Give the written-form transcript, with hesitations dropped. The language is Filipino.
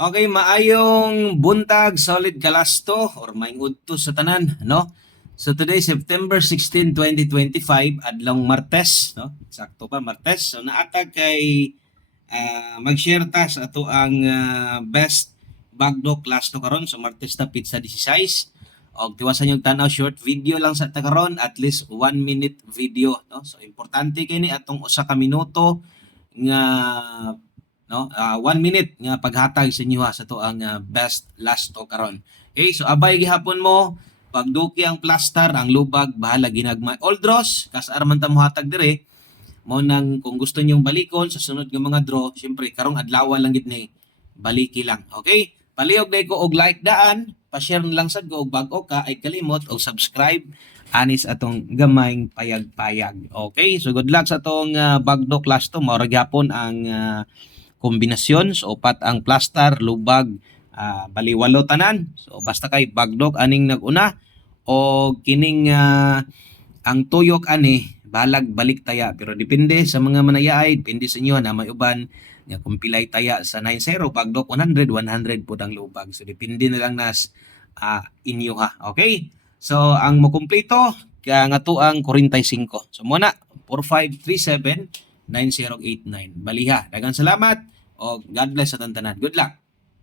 Okay, maayong buntag, solid kalasto, or maayong udto sa tanan, no? So today, September 16, 2025, adlong Martes, no? Sakto pa, Martes. So naatag kay mag-share ta sa ato ang best bagdo klasto karon. So Martes ta pizza 16. Og tiwasan yung tanaw short video lang sa ta karon, at least 1 minute video, no? So importante kini atong usa ka minuto nga, no, 1 minute nga paghatag sa inyo sa to ang best last to karon. Okay, so abay gihapon mo pagduki ang plaster, ang lubag bahala ginagmay all draws kas arman ta mohatag dire mo nang kung gusto niyong balikon sa sunod nga mga draw, syempre karong adlaw lang gid ni baliki lang. Okay, palihog day ko og like daan, pa-share lang sad ko og bag-o ka ay kalimot og subscribe anis atong gamayng payag-payag. Okay, so good luck sa atong bagdo class to. Mao ra gyapon ang kombinasyon. So upat ang plaster, lubag, baliwalo tanan. So basta kay bagdok aning naguna o kining ang tuyok ani balag balik taya, pero depende sa mga manayay, depende sa inyo na may uban nga kung pilay taya sa 90 bagdok 100 pud ang lubag. So depende na lang nas inyo ha. Okay? So ang mokumpleto nga tuang 45. So muna 4537 9089. Baliha. Daghang salamat o God bless sa tantanan. Good luck.